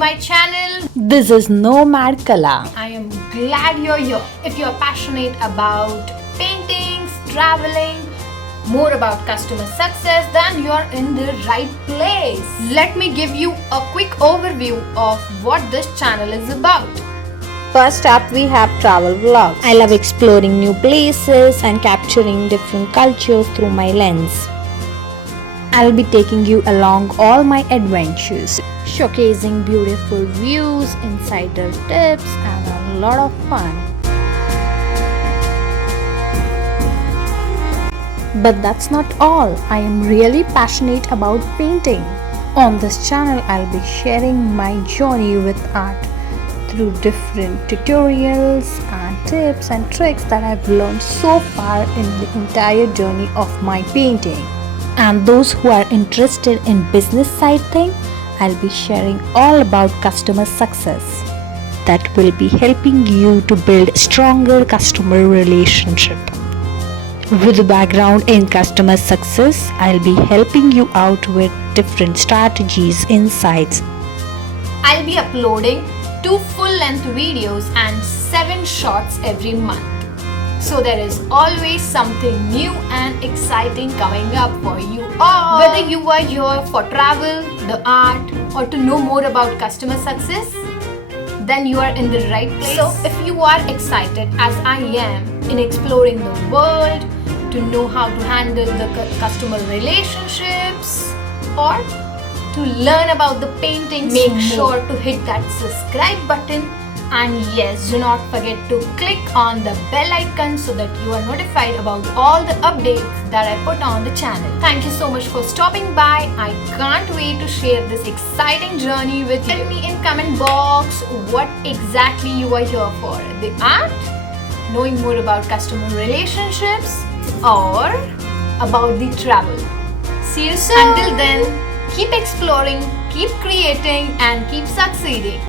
my channel. This is NomadQala. I am glad you're here. If you're passionate about paintings, traveling, more about customer success, then you're in the right place. Let me give you a quick overview of what this channel is about. First up, we have travel vlogs. I love exploring new places and capturing different cultures through my lens. I'll be taking you along all my adventures, showcasing beautiful views, insider tips, and a lot of fun. But that's not all. I am really passionate about painting. On this channel, I'll be sharing my journey with art through different tutorials and tips and tricks that I've learned so far in the entire journey of my painting. And those who are interested in business side thing, I'll be sharing all about customer success that will be helping you to build stronger customer relationship. With a background in customer success, I'll be helping you out with different strategies, insights. I'll be uploading 2 full-length videos and 7 shorts every month. So there is always something new and exciting coming up for you all. Whether you are here for travel, the art, or to know more about customer success, then you are in the right place. So if you are excited as I am in exploring the world, to know how to handle the customer relationships, or to learn about the paintings, make sure to hit that subscribe button, and yes, do not forget to click on the bell icon so that you are notified about all the updates that I put on the channel. Thank you so much for stopping by. I can't wait to share this exciting journey with you. Tell me in comment box what exactly you are here for. The art, knowing more about customer relationships, or about the travel. See you soon. Until then, keep exploring, keep creating, and keep succeeding.